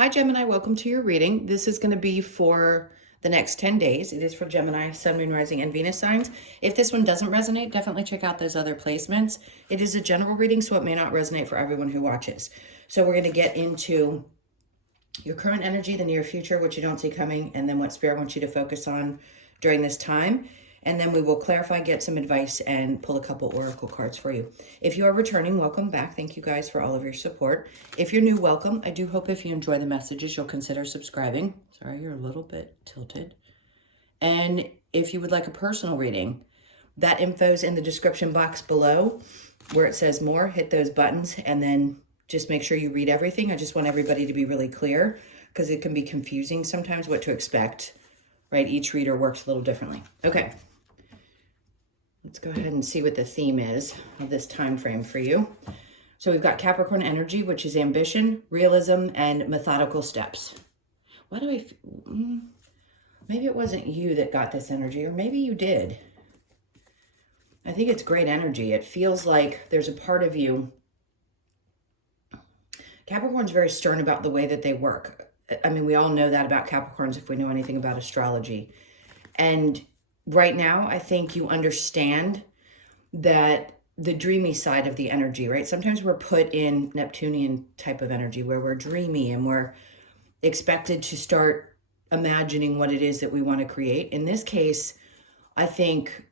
Hi, Gemini. Welcome to your reading. This is going to be for the next 10 days. It is for Gemini, Sun, Moon, Rising, and Venus signs. If this one doesn't resonate, definitely check out those other placements. It is a general reading, so it may not resonate for everyone who watches. So we're going to get into your current energy, the near future, what you don't see coming, and then what Spirit wants you to focus on during this time. And then we will clarify, get some advice, and pull a couple oracle cards for you. If you are returning, welcome back. Thank you guys for all of your support. If you're new, welcome. I do hope if you enjoy the messages, you'll consider subscribing. Sorry, you're a little bit tilted. And if you would like a personal reading, that info's in the description box below where it says more. Hit those buttons and then just make sure you read everything. I just want everybody to be really clear because it can be confusing sometimes what to expect, right? Each reader works a little differently. Okay. Let's go ahead and see what the theme is of this time frame for you. So we've got Capricorn energy, which is ambition, realism, and methodical steps. Why do I... Maybe it wasn't you that got this energy, or maybe you did. I think it's great energy. It feels like there's a part of you... Capricorn's very stern about the way that they work. I mean, we all know that about Capricorns if we know anything about astrology. And right now, I think you understand that the dreamy side of the energy, right? Sometimes we're put in Neptunian type of energy where we're dreamy and we're expected to start imagining what it is that we want to create. In this case, I think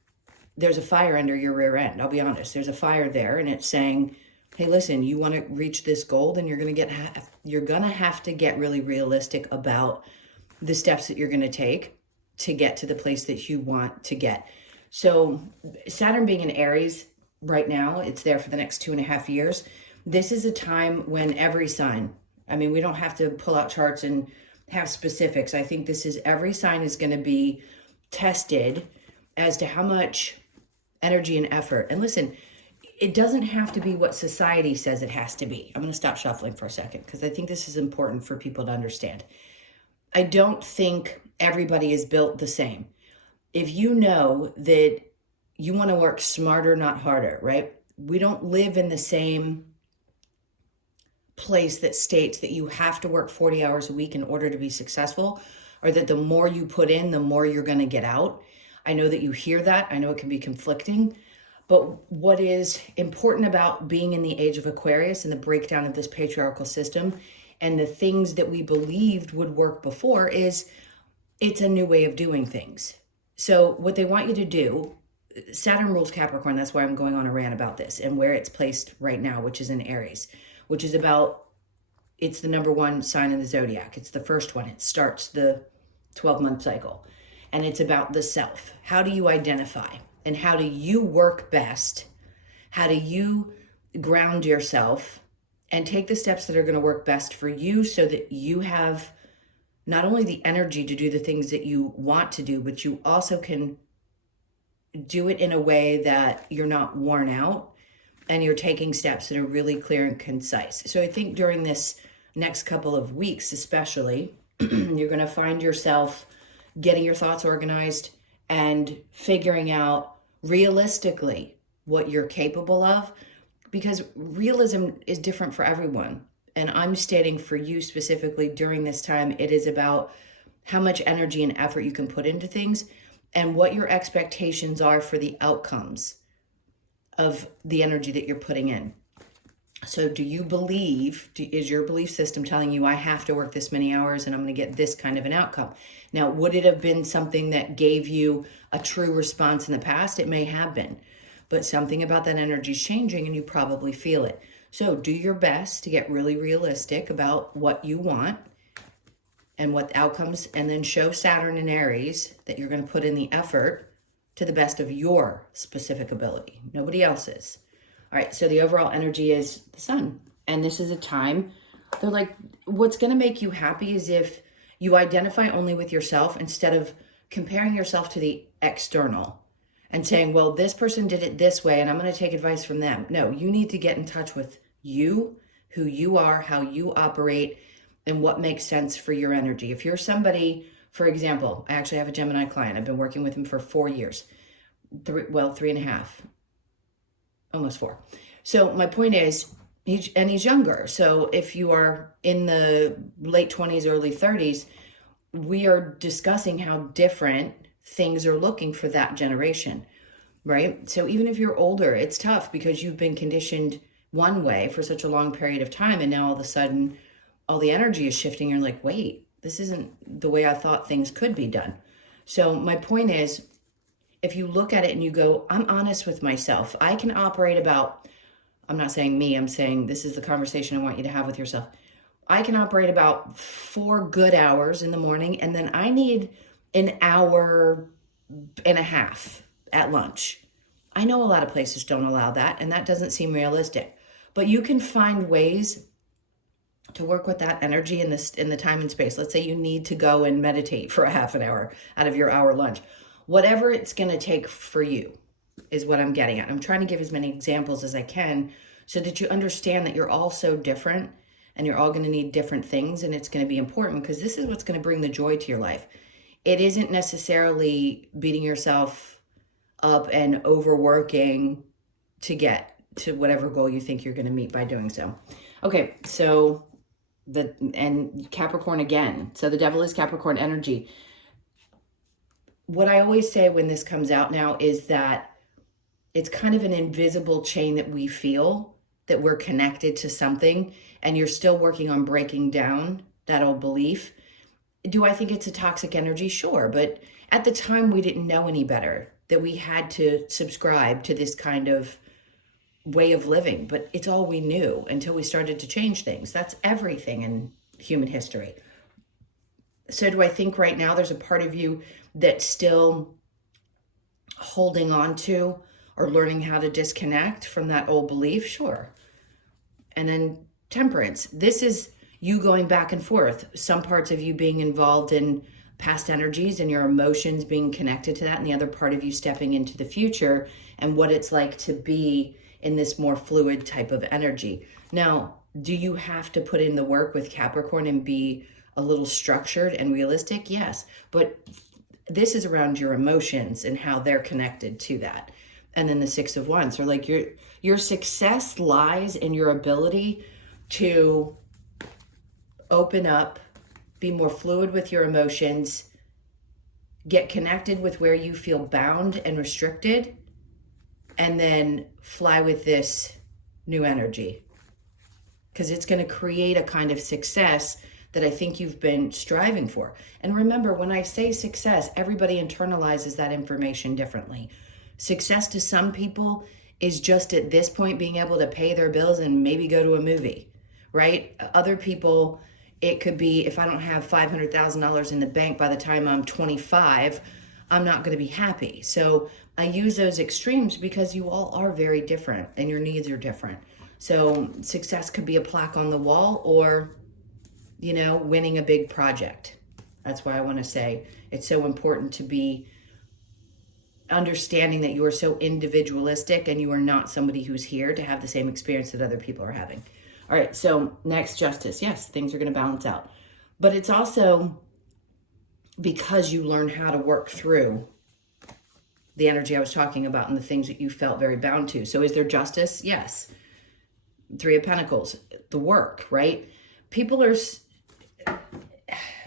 there's a fire under your rear end. I'll be honest. There's a fire there and it's saying, hey, listen, you want to reach this goal, then you're going to have to get really realistic about the steps that you're going to take to get to the place that you want to get. So Saturn being in Aries right now, it's there for the next 2.5 years. This is a time when every sign, I mean, we don't have to pull out charts and have specifics. I think this is every sign is going to be tested as to how much energy and effort. And listen, it doesn't have to be what society says it has to be. I'm going to stop shuffling for a second because I think this is important for people to understand. I don't think everybody is built the same. If you know that you want to work smarter, not harder, right? We don't live in the same place that states that you have to work 40 hours a week in order to be successful, or that the more you put in, the more you're going to get out. I know that you hear that. I know it can be conflicting. But what is important about being in the age of Aquarius and the breakdown of this patriarchal system and the things that we believed would work before is it's a new way of doing things. So what they want you to do, Saturn rules Capricorn. That's why I'm going on a rant about this and where it's placed right now, which is in Aries, which is about, it's the number one sign in the zodiac. It's the first one. It starts the 12-month cycle. And it's about the self. How do you identify? And how do you work best? How do you ground yourself and take the steps that are going to work best for you so that you have not only the energy to do the things that you want to do, but you also can do it in a way that you're not worn out and you're taking steps that are really clear and concise. So I think during this next couple of weeks, especially, you're going to find yourself getting your thoughts organized and figuring out realistically what you're capable of, because realism is different for everyone. And I'm stating for you specifically during this time, it is about how much energy and effort you can put into things and what your expectations are for the outcomes of the energy that you're putting in. So do you believe, is your belief system telling you I have to work this many hours and I'm going to get this kind of an outcome? Now, would it have been something that gave you a true response in the past? It may have been, but something about that energy is changing and you probably feel it. So do your best to get really realistic about what you want and what outcomes, and then show Saturn and Aries that you're going to put in the effort to the best of your specific ability, nobody else's. All right, so the overall energy is the sun. And this is a time, they're like, what's going to make you happy is if you identify only with yourself instead of comparing yourself to the external and saying, well, this person did it this way and I'm going to take advice from them. No, you need to get in touch with you, who you are, how you operate, and what makes sense for your energy. If you're somebody, for example, I actually have a Gemini client. I've been working with him for 4 years, 3.5. Almost 4. So my point is, he's younger. So if you are in the late 20s, early 30s, we are discussing how different things are looking for that generation, right? So even if you're older, it's tough because you've been conditioned one way for such a long period of time. And now all of a sudden, all the energy is shifting. You're like, wait, this isn't the way I thought things could be done. So my point is, if you look at it and you go, I'm honest with myself, I can operate about, I'm not saying me, I'm saying this is the conversation I want you to have with yourself. I can operate about 4 good hours in the morning, and then I need an hour and a half at lunch. I know a lot of places don't allow that, and that doesn't seem realistic. But you can find ways to work with that energy in the time and space. Let's say you need to go and meditate for a half an hour out of your hour lunch. Whatever it's going to take for you is what I'm getting at. I'm trying to give as many examples as I can so that you understand that you're all so different and you're all going to need different things, and it's going to be important because this is what's going to bring the joy to your life. It isn't necessarily beating yourself up and overworking to get to whatever goal you think you're going to meet by doing so. Okay, so and Capricorn again. So the devil is Capricorn energy. What I always say when this comes out now is that it's kind of an invisible chain that we feel that we're connected to something, and you're still working on breaking down that old belief. Do I think it's a toxic energy? Sure. But at the time, we didn't know any better, that we had to subscribe to this kind of way of living. But it's all we knew until we started to change things. That's everything in human history. So do I think right now there's a part of you that's still holding on to or learning how to disconnect from that old belief? Sure. And then Temperance. This is you going back and forth. Some parts of you being involved in past energies and your emotions being connected to that, and the other part of you stepping into the future and what it's like to be in this more fluid type of energy. Now, do you have to put in the work with Capricorn and be a little structured and realistic? Yes. But this is around your emotions and how they're connected to that. And then the Six of Wands. So like your success lies in your ability to open up, be more fluid with your emotions, get connected with where you feel bound and restricted, and then fly with this new energy. Because it's going to create a kind of success that I think you've been striving for. And remember, when I say success, everybody internalizes that information differently. Success to some people is just at this point being able to pay their bills and maybe go to a movie, right? Other people, it could be, if I don't have $500,000 in the bank by the time I'm 25, I'm not going to be happy. So I use those extremes because you all are very different and your needs are different. So success could be a plaque on the wall or, winning a big project. That's why I want to say it's so important to be understanding that you are so individualistic and you are not somebody who's here to have the same experience that other people are having. All right, so next, Justice. Yes, things are going to balance out. But it's also because you learn how to work through the energy I was talking about and the things that you felt very bound to. So is there justice? Yes. Three of Pentacles, the work, right? People are, all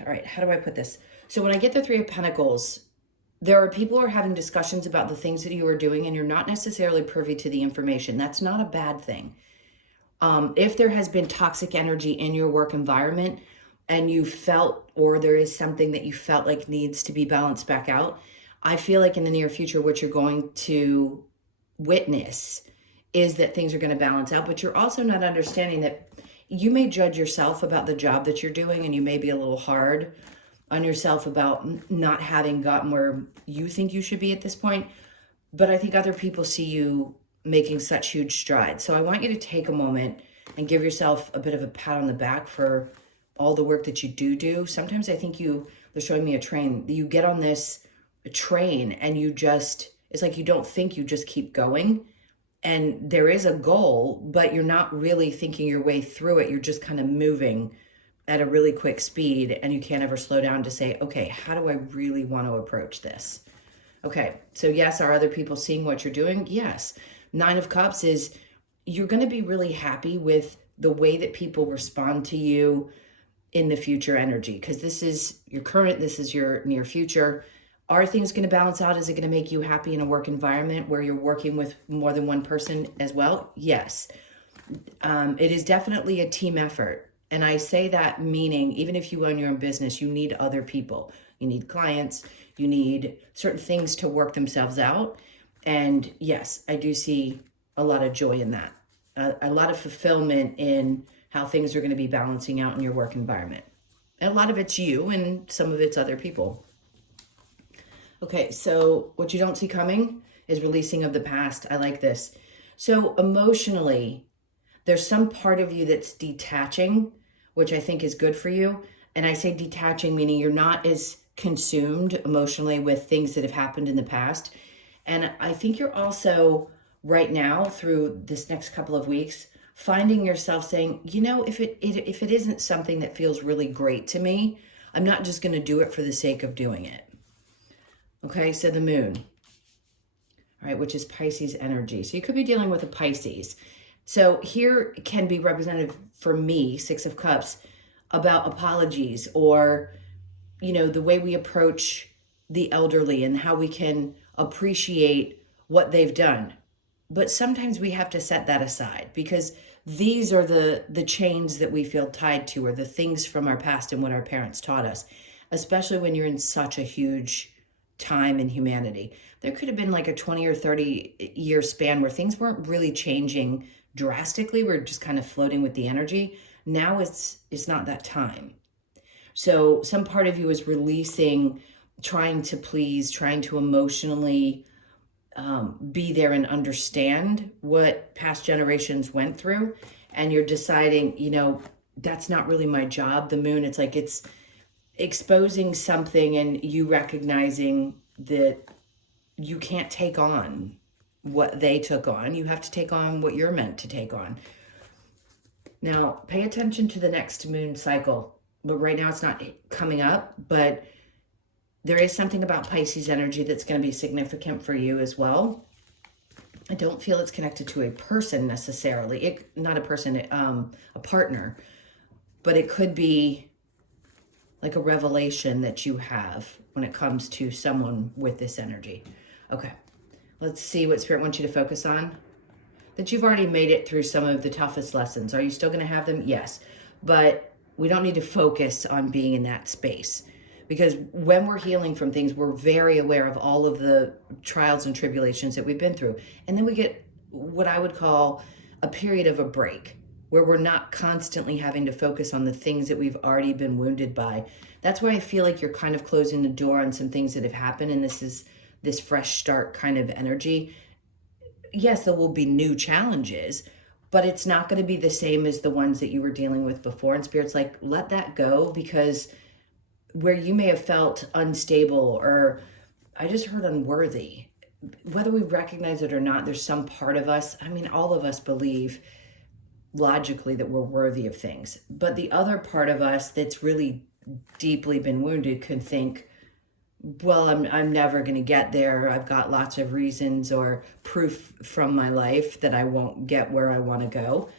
right, how do I put this? So when I get the Three of Pentacles, there are people who are having discussions about the things that you are doing and you're not necessarily privy to the information. That's not a bad thing. If there has been toxic energy in your work environment and you felt, or there is something that you felt like needs to be balanced back out, I feel like in the near future, what you're going to witness is that things are going to balance out, but you're also not understanding that you may judge yourself about the job that you're doing and you may be a little hard on yourself about not having gotten where you think you should be at this point. But I think other people see you making such huge strides. So I want you to take a moment and give yourself a bit of a pat on the back for all the work that you do. Sometimes I think they're showing me a train. You get on this train and it's like you don't think, you just keep going. And there is a goal, but you're not really thinking your way through it. You're just kind of moving at a really quick speed and you can't ever slow down to say, okay, how do I really want to approach this? Okay, so yes, are other people seeing what you're doing? Yes. Nine of Cups is you're going to be really happy with the way that people respond to you in the future energy, because this is your current, this is your near future. Are things going to balance out? Is it going to make you happy in a work environment where you're working with more than one person as well? Yes. It is definitely a team effort. And I say that meaning, even if you own your own business, you need other people. You need clients, you need certain things to work themselves out. And yes, I do see a lot of joy in that, a lot of fulfillment in how things are going to be balancing out in your work environment. And a lot of it's you, and some of it's other people. Okay, so what you don't see coming is releasing of the past. I like this. So emotionally, there's some part of you that's detaching, which I think is good for you. And I say detaching, meaning you're not as consumed emotionally with things that have happened in the past. And I think you're also right now, through this next couple of weeks, finding yourself saying, if it isn't something that feels really great to me, I'm not just going to do it for the sake of doing it. Okay, so the moon, all right, which is Pisces energy. So you could be dealing with a Pisces. So here can be representative for me, Six of Cups, about apologies, or, the way we approach the elderly and how we can appreciate what they've done. But sometimes we have to set that aside, because these are the chains that we feel tied to, or the things from our past and what our parents taught us, especially when you're in such a huge time in humanity. There could have been like a 20 or 30 year span where things weren't really changing drastically. We're just kind of floating with the energy. Now it's not that time. So some part of you is releasing, trying to please, trying to emotionally be there and understand what past generations went through. And you're deciding, that's not really my job. The moon, it's like it's exposing something, and you recognizing that you can't take on what they took on. You have to take on what you're meant to take on. Now, pay attention to the next moon cycle. But right now it's not coming up, but there is something about Pisces energy that's going to be significant for you as well. I don't feel it's connected to a person necessarily. Not a person, a partner, but it could be like a revelation that you have when it comes to someone with this energy. Okay, let's see what Spirit wants you to focus on. That you've already made it through some of the toughest lessons. Are you still going to have them? Yes, but we don't need to focus on being in that space, because when we're healing from things, we're very aware of all of the trials and tribulations that we've been through. And then we get what I would call a period of a break, where we're not constantly having to focus on the things that we've already been wounded by. That's why I feel like you're kind of closing the door on some things that have happened, and this is this fresh start kind of energy. Yes, there will be new challenges, but it's not going to be the same as the ones that you were dealing with before. And Spirit's like, let that go, because where you may have felt unstable, or I just heard unworthy, whether we recognize it or not, there's some part of us, all of us believe logically that we're worthy of things. But the other part of us that's really deeply been wounded could think, well, I'm never going to get there. I've got lots of reasons or proof from my life that I won't get where I want to go.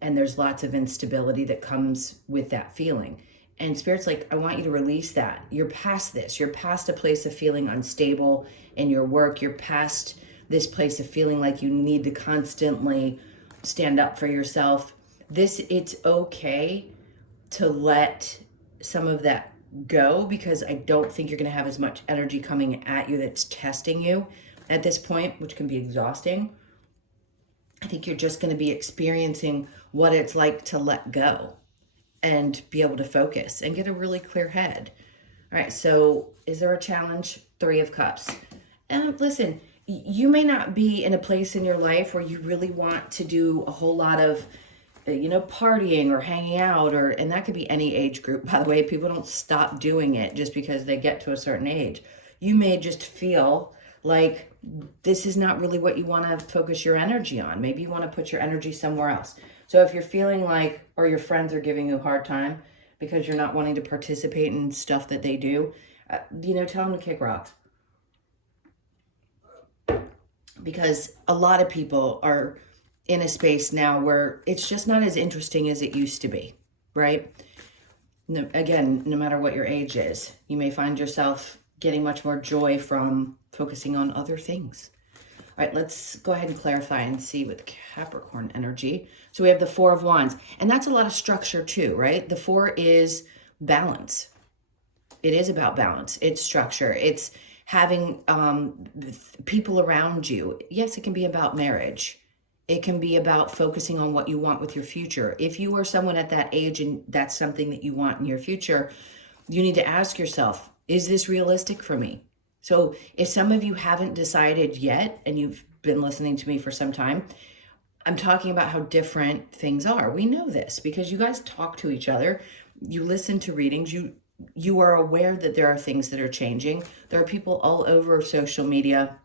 And there's lots of instability that comes with that feeling. And Spirit's like, I want you to release that. You're past this. You're past a place of feeling unstable in your work. You're past this place of feeling like you need to constantly stand up for yourself. It's okay to let some of that go, because I don't think you're going to have as much energy coming at you that's testing you at this point, which can be exhausting. I think you're just going to be experiencing what it's like to let go and be able to focus and get a really clear head. All right, so is there a challenge? 3 of Cups. And listen, you may not be in a place in your life where you really want to do a whole lot of partying or hanging out, and that could be any age group, by the way. People don't stop doing it just because they get to a certain age. You may just feel like this is not really what you want to focus your energy on. Maybe you want to put your energy somewhere else. So if you're feeling like, or your friends are giving you a hard time because you're not wanting to participate in stuff that they do, tell them to kick rocks. Because a lot of people are in a space now where it's just not as interesting as it used to be, right? No, again, no matter what your age is, you may find yourself getting much more joy from focusing on other things. All right, let's go ahead and clarify and see with Capricorn energy. So we have the Four of Wands, and that's a lot of structure too, right? The Four is balance. It is about balance. It's structure. It's having people around you. Yes, it can be about marriage. It can be about focusing on what you want with your future. If you are someone at that age and that's something that you want in your future, you need to ask yourself, is this realistic for me? So if some of you haven't decided yet and you've been listening to me for some time, I'm talking about how different things are. We know this because you guys talk to each other. You listen to readings. You are aware that there are things that are changing. There are people all over social media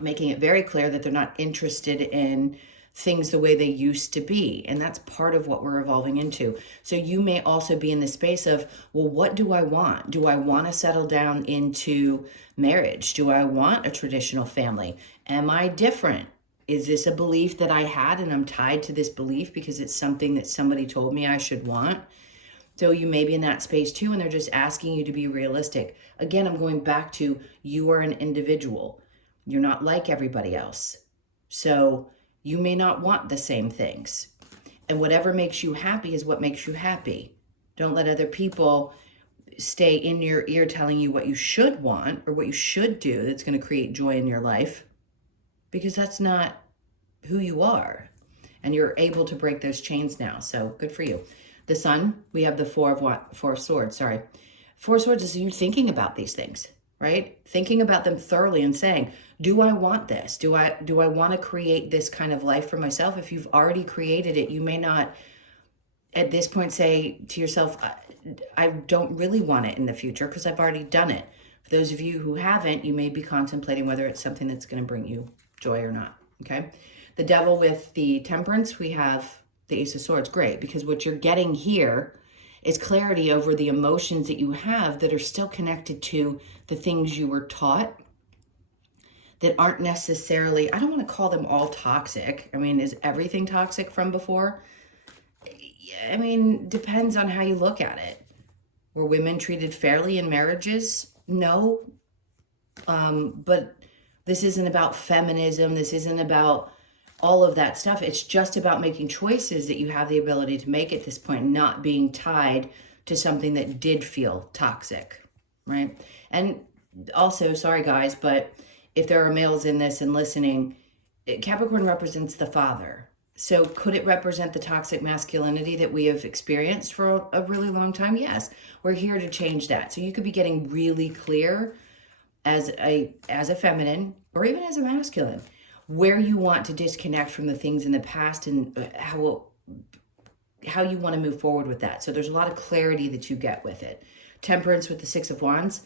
making it very clear that they're not interested in things the way they used to be. And that's part of what we're evolving into. So you may also be in the space of, well, what do I want? Do I want to settle down into marriage? Do I want a traditional family? Am I different? Is this a belief that I had and I'm tied to this belief because it's something that somebody told me I should want? So you may be in that space too, and they're just asking you to be realistic. Again, I'm going back to you are an individual. You're not like everybody else. So you may not want the same things. And whatever makes you happy is what makes you happy. Don't let other people stay in your ear telling you what you should want or what you should do that's going to create joy in your life, because that's not who you are. And you're able to break those chains now. So good for you. The Sun, we have the Four of Swords. Four of Swords is you thinking about these things, right? Thinking about them thoroughly and saying, do I want this? Do I want to create this kind of life for myself? If you've already created it, you may not at this point say to yourself, I don't really want it in the future because I've already done it. For those of you who haven't, you may be contemplating whether it's something that's going to bring you joy or not, okay? The Devil with the Temperance, we have the Ace of Swords. Great, because what you're getting here is clarity over the emotions that you have that are still connected to the things you were taught that aren't necessarily, I don't want to call them all toxic. I mean, is everything toxic from before? I mean, depends on how you look at it. Were women treated fairly in marriages? No. But this isn't about feminism. This isn't about all of that stuff. It's just about making choices that you have the ability to make at this point, not being tied to something that did feel toxic, right? And also, sorry guys, but if there are males in this and listening, Capricorn represents the father. So could it represent the toxic masculinity that we have experienced for a really long time? Yes, we're here to change that. So you could be getting really clear as a feminine or even as a masculine, where you want to disconnect from the things in the past and how you want to move forward with that. So there's a lot of clarity that you get with it. Temperance with the Six of Wands,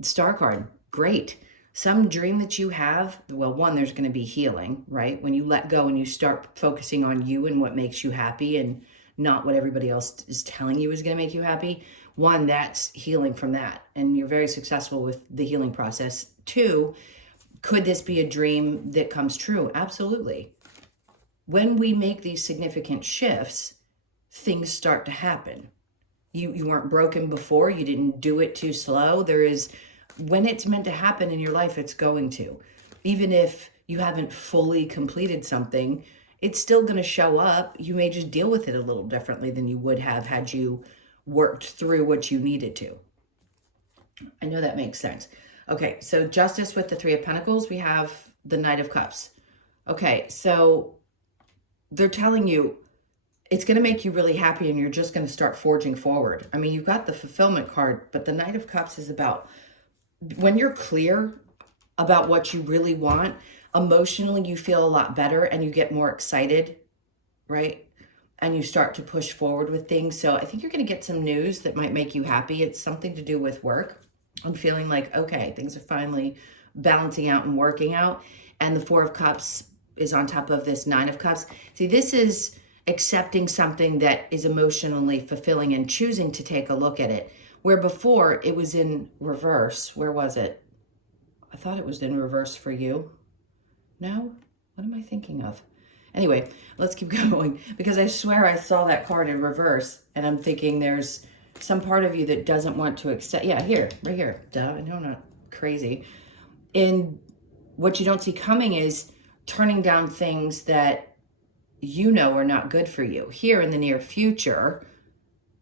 Star card, great. Some dream that you have, well, one, there's going to be healing, right? When you let go and you start focusing on you and what makes you happy and not what everybody else is telling you is going to make you happy. One, that's healing from that. And you're very successful with the healing process. Two, could this be a dream that comes true? Absolutely. When we make these significant shifts, things start to happen. You weren't broken before. You didn't do it too slow. When it's meant to happen in your life, it's going to. Even if you haven't fully completed something, it's still going to show up. You may just deal with it a little differently than you would have had you worked through what you needed to. I know that makes sense. Okay, so Justice with the Three of Pentacles, we have the Knight of Cups. Okay, so they're telling you it's going to make you really happy and you're just going to start forging forward. I mean, you've got the fulfillment card, but the Knight of Cups is about when you're clear about what you really want, emotionally you feel a lot better and you get more excited, right? And you start to push forward with things. So I think you're going to get some news that might make you happy. It's something to do with work. I'm feeling like, okay, things are finally balancing out and working out. And the Four of Cups is on top of this Nine of Cups. See, this is accepting something that is emotionally fulfilling and choosing to take a look at it. Where before it was in reverse. Where was it? I thought it was in reverse for you. No? What am I thinking of? Anyway, let's keep going because I swear I saw that card in reverse and I'm thinking there's some part of you that doesn't want to accept. Yeah, here, right here. Duh, I know I'm not crazy. And what you don't see coming is turning down things that you know are not good for you. Here in the near future,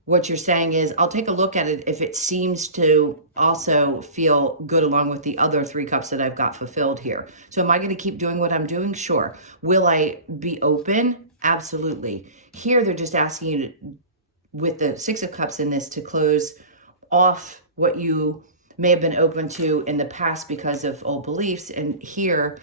what you're saying is, I'll take a look at it if it seems to also feel good along with the other 3 cups that I've got fulfilled here. So am I going to keep doing what I'm doing? Sure. Will I be open? Absolutely. Here, they're just asking you to, with the 6 of Cups in this, to close off what you may have been open to in the past because of old beliefs. And here,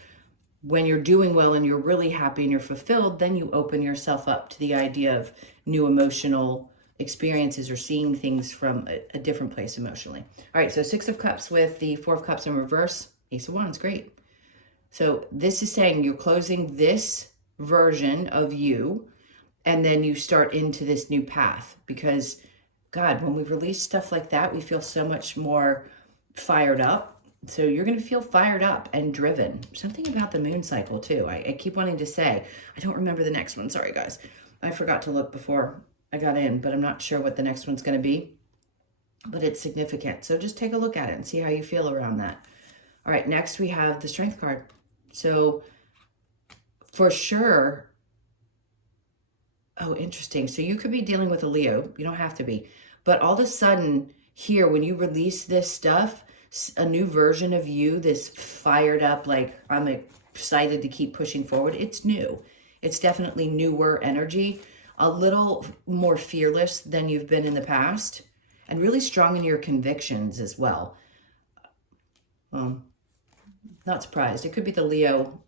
when you're doing well and you're really happy and you're fulfilled, then you open yourself up to the idea of new emotional experiences or seeing things from a different place emotionally. All right, so 6 of Cups with the 4 of Cups in reverse, Ace of Wands, great. So this is saying you're closing this version of you and then you start into this new path because, God, when we release stuff like that, we feel so much more fired up. So you're going to feel fired up and driven. Something about the moon cycle too. I keep wanting to say, I don't remember the next one. Sorry, guys. I forgot to look before I got in, but I'm not sure what the next one's going to be. But it's significant. So just take a look at it and see how you feel around that. All right, next we have the Strength card. So for sure, oh, interesting. So you could be dealing with a Leo. You don't have to be. But all of a sudden here, when you release this stuff, a new version of you, this fired up, like I'm excited to keep pushing forward. It's new. It's definitely newer energy, a little more fearless than you've been in the past, and really strong in your convictions as well. Not surprised. It could be the Leo.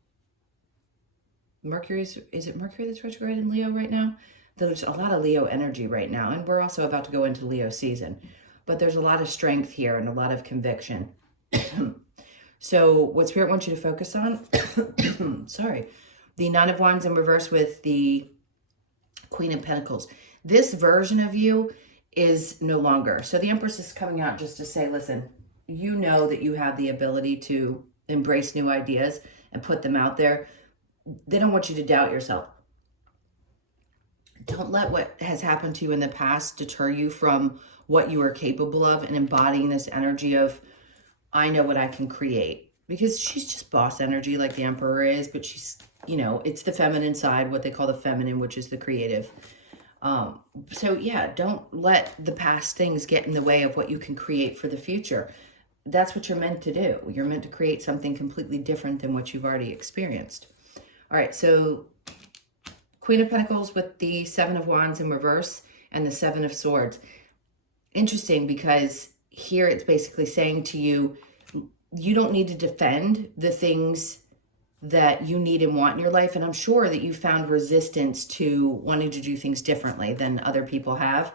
Is it Mercury that's retrograde in Leo right now? There's a lot of Leo energy right now, and we're also about to go into Leo season. But there's a lot of strength here and a lot of conviction. So what Spirit wants you to focus on, sorry, the 9 of Wands in reverse with the Queen of Pentacles. This version of you is no longer. So the Empress is coming out just to say, listen, you know that you have the ability to embrace new ideas and put them out there. They don't want you to doubt yourself. Don't let what has happened to you in the past deter you from what you are capable of and embodying this energy of, I know what I can create. Because she's just boss energy like the Emperor is, but she's, you know, it's the feminine side, what they call the feminine, which is the creative. So yeah, don't let the past things get in the way of what you can create for the future. That's what you're meant to do. You're meant to create something completely different than what you've already experienced. All right, so Queen of Pentacles with the 7 of Wands in reverse and the 7 of Swords. Interesting, because here it's basically saying to you, you don't need to defend the things that you need and want in your life. And I'm sure that you found resistance to wanting to do things differently than other people have.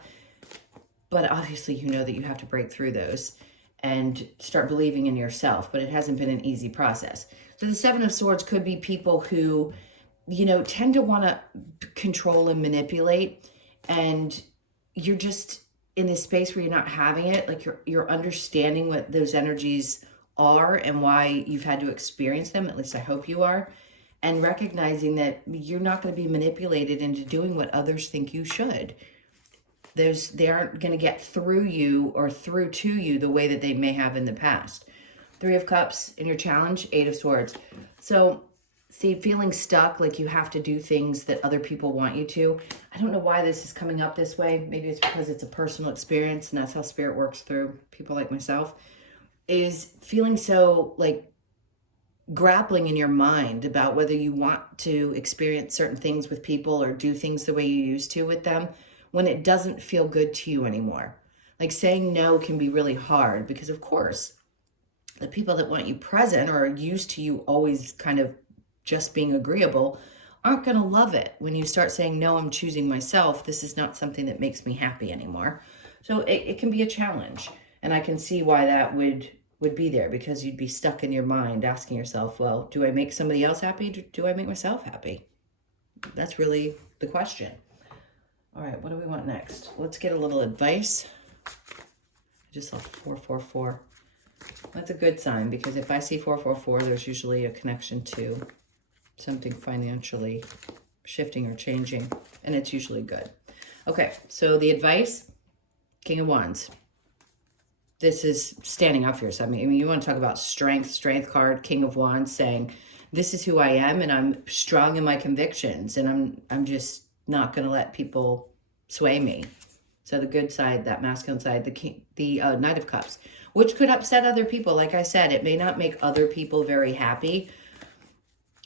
But obviously, you know that you have to break through those and start believing in yourself. But it hasn't been an easy process. So the 7 of Swords could be people who, you know, tend to want to control and manipulate. And you're just in this space where you're not having it, like you're understanding what those energies are and why you've had to experience them, at least I hope you are, and recognizing that you're not going to be manipulated into doing what others think you should. They aren't going to get through you or through to you the way that they may have in the past. 3 of Cups in your challenge, 8 of Swords. So see, feeling stuck, like you have to do things that other people want you to. I don't know why this is coming up this way. Maybe it's because it's a personal experience and that's how Spirit works through people like myself. Is feeling so like grappling in your mind about whether you want to experience certain things with people or do things the way you used to with them when it doesn't feel good to you anymore. Like saying no can be really hard because, of course, the people that want you present or are used to you always kind of just being agreeable aren't going to love it when you start saying, no, I'm choosing myself. This is not something that makes me happy anymore. So it can be a challenge. And I can see why that would be there, because you'd be stuck in your mind asking yourself, well, do I make somebody else happy? Do I make myself happy? That's really the question. All right, what do we want next? Let's get a little advice. I just saw 444. That's a good sign, because if I see 444, there's usually a connection to something financially shifting or changing, and it's usually good. Okay, so the advice, King of Wands. This is standing up for yourself. I mean, you want to talk about strength card, King of Wands, saying, this is who I am, and I'm strong in my convictions, and I'm just not going to let people sway me. So the good side, that masculine side, the Knight of Cups, which could upset other people. Like I said, it may not make other people very happy.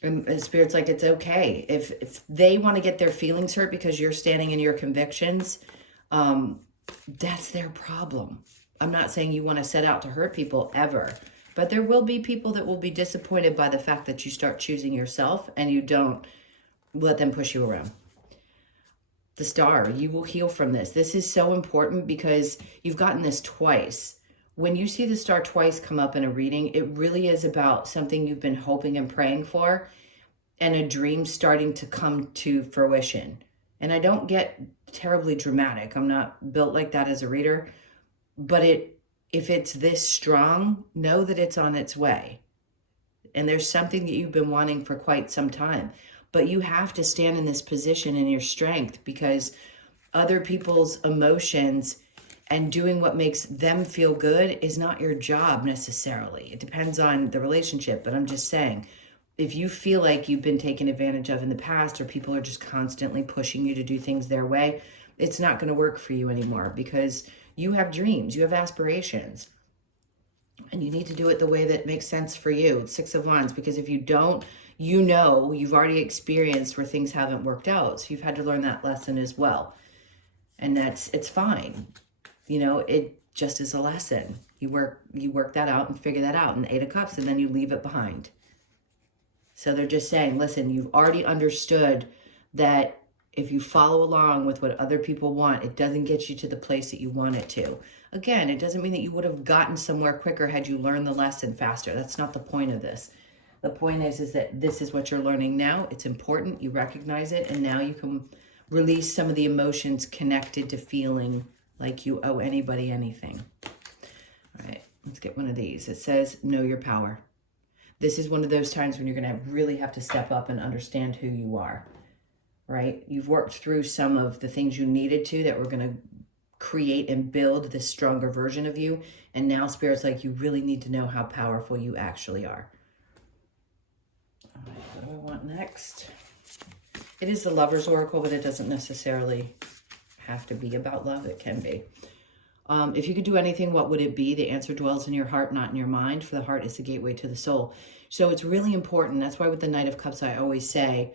And Spirit's like, it's okay. If they want to get their feelings hurt because you're standing in your convictions, that's their problem. I'm not saying you want to set out to hurt people ever, but there will be people that will be disappointed by the fact that you start choosing yourself and you don't let them push you around. The Star, you will heal from this. This is so important because you've gotten this twice. When you see the Star twice come up in a reading, it really is about something you've been hoping and praying for and a dream starting to come to fruition. And I don't get terribly dramatic. I'm not built like that as a reader. But if it's this strong, know that it's on its way. And there's something that you've been wanting for quite some time. But you have to stand in this position in your strength because other people's emotions and doing what makes them feel good is not your job necessarily. It depends on the relationship. But I'm just saying, if you feel like you've been taken advantage of in the past or people are just constantly pushing you to do things their way, it's not going to work for you anymore because you have dreams, you have aspirations, and you need to do it the way that makes sense for you. It's Six of Wands, because if you don't, you know, you've already experienced where things haven't worked out. So you've had to learn that lesson as well. And it's fine. You know, it just is a lesson. You work that out and figure that out in the Eight of Cups, and then you leave it behind. So they're just saying, listen, you've already understood that if you follow along with what other people want, it doesn't get you to the place that you want it to. Again, it doesn't mean that you would have gotten somewhere quicker had you learned the lesson faster. That's not the point of this. The point is that this is what you're learning now. It's important. You recognize it. And now you can release some of the emotions connected to feeling like you owe anybody anything. All right, let's get one of these. It says, know your power. This is one of those times when you're going to really have to step up and understand who you are. Right? You've worked through some of the things you needed to that were going to create and build this stronger version of you. And now Spirit's like, you really need to know how powerful you actually are. All right, what do I want next? It is the Lover's Oracle, but it doesn't necessarily have to be about love. It can be. If you could do anything, what would it be? The answer dwells in your heart, not in your mind, for the heart is the gateway to the soul. So it's really important. That's why with the Knight of Cups, I always say,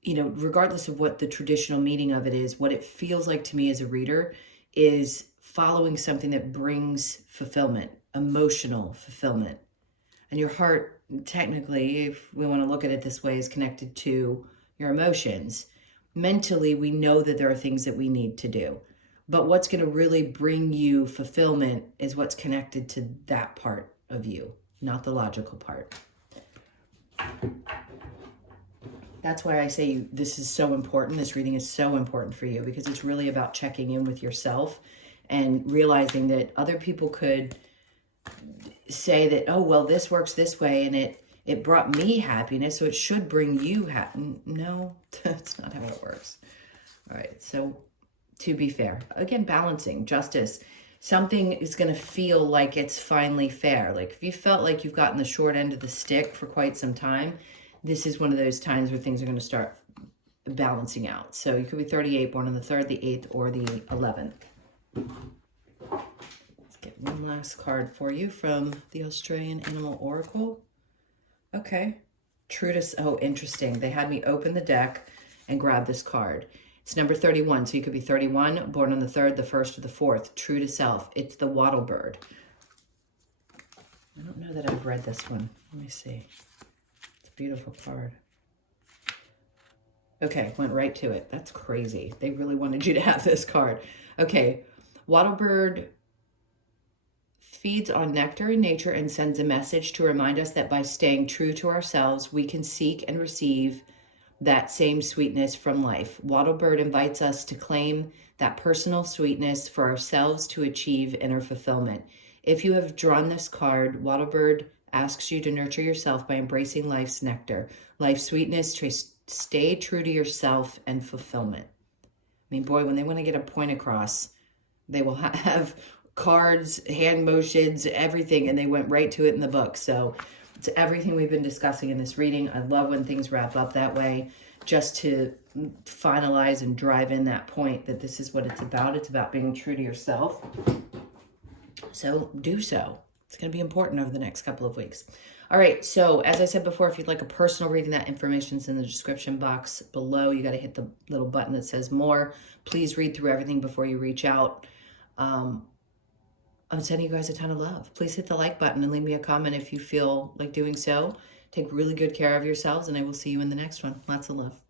you know, regardless of what the traditional meaning of it is, what it feels like to me as a reader is following something that brings fulfillment, emotional fulfillment. And your heart, technically, if we want to look at it this way, is connected to your emotions. Mentally, we know that there are things that we need to do. But what's going to really bring you fulfillment is what's connected to that part of you, not the logical part. That's why I say this is so important. This reading is so important for you because it's really about checking in with yourself and realizing that other people could say that, oh, well, this works this way and it brought me happiness, so it should bring you happiness. No, that's not how it works. All right, so to be fair, again, balancing, justice. Something is going to feel like it's finally fair. Like if you felt like you've gotten the short end of the stick for quite some time, this is one of those times where things are going to start balancing out. So you could be 38, born on the 3rd, the 8th, or the 11th. Let's get one last card for you from the Australian Animal Oracle. Okay. True to... Oh, interesting. They had me open the deck and grab this card. It's number 31. So you could be 31, born on the 3rd, the 1st, or the 4th. True to self. It's the wattle bird. I don't know that I've read this one. Let me see. Beautiful card. Okay, went right to it. That's crazy. They really wanted you to have this card. Okay, wattlebird feeds on nectar in nature and sends a message to remind us that by staying true to ourselves, we can seek and receive that same sweetness from life. Wattlebird invites us to claim that personal sweetness for ourselves to achieve inner fulfillment. If you have drawn this card, Wattlebird asks you to nurture yourself by embracing life's nectar. Life's sweetness Stay true to yourself and fulfillment. I mean, boy, when they want to get a point across, they will have cards, hand motions, everything, and they went right to it in the book. So it's everything we've been discussing in this reading. I love when things wrap up that way, just to finalize and drive in that point that this is what it's about. It's about being true to yourself. So do so. It's going to be important over the next couple of weeks. All right, so as I said before, if you'd like a personal reading, that information's in the description box below. You got to hit the little button that says more. Please read through everything before you reach out. I'm sending you guys a ton of love. Please hit the like button and leave me a comment if you feel like doing so. Take really good care of yourselves, and I will see you in the next one. Lots of love.